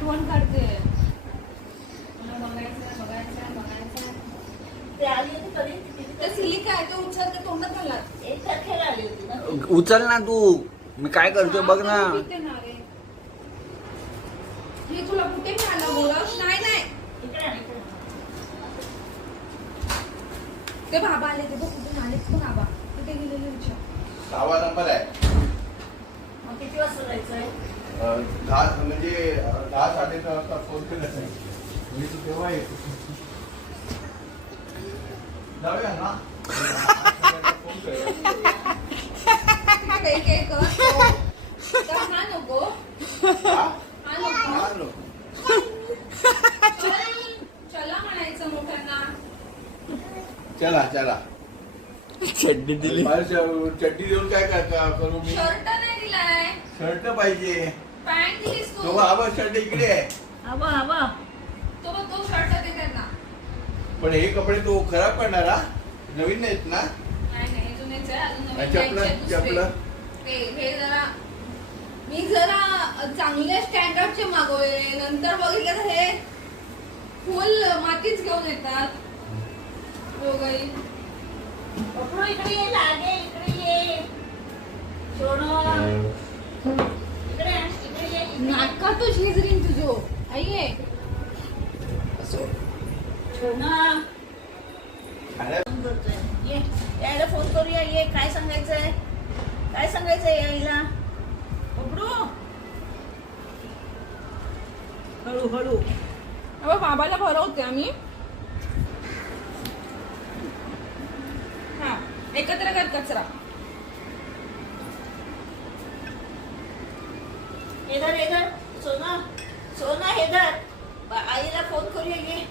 आठवण काढते. ते आली होती कधी तर सिलिक आहे तो उचलते तोंडात घाला. एक तारखेला आली होती ना. उचल ना तू. मी काय करतोय बघ ना. हे तुला कुठे मिळालं गोरक्ष? नाही इकडे आण, इकडे. ते बाबा आले ते बघ कुठे आले ते बाबा कुठे गेलेले विचार. 6वा नंबर आहे. मग किती वाजता जायचंय? 10 म्हणजे 10 10:30 वाजता फोन केला मी तू तेव्हा येतो. जाऊया ना. फोन कर. काही कर हा नको हा? हा नको हा, नो. चला म्हणायचं मोठ्यांना. चला चला. चड्डी दिली. चड्डी देऊन काय करू मी? शर्ट नाही दिलाय. शर्ट पाहिजे. पॅन्ट दिलीस तू. तो हा शर्ट इकडे आहे. हवा हवा. तो बघ तो शर्ट दे त्यांना. पण हे कपडे तो खराब करणार हा? नवीन नाहीत ना? नाही जुनेच आहे अजून नवीन चपलं घ्यायचे दुसरे. चपलं हे जरा मी जरा चांगल्या स्टँडर्डचे मागवले नंतर बघितलं तर हे फुल मातीच घेऊन येतात दोघही. पकडू इकडे ये, लागे इकडे ये. सोनं. इकडे आण, इकडे ये. नाटका तो शेजरीन तुझो आई आहे. सोनं. खाण्यात फोन करतोय. ये यायला फोन करूया. ये काय सांगायचंय? काय सांगायचंय यायला? पकडू. हळू हळू. अबे बाबाला भरवते आम्ही. हा एकत्र कर कचरा. हे धर हे धर. सोना सोना हे धर. आईला फोन करूया. ये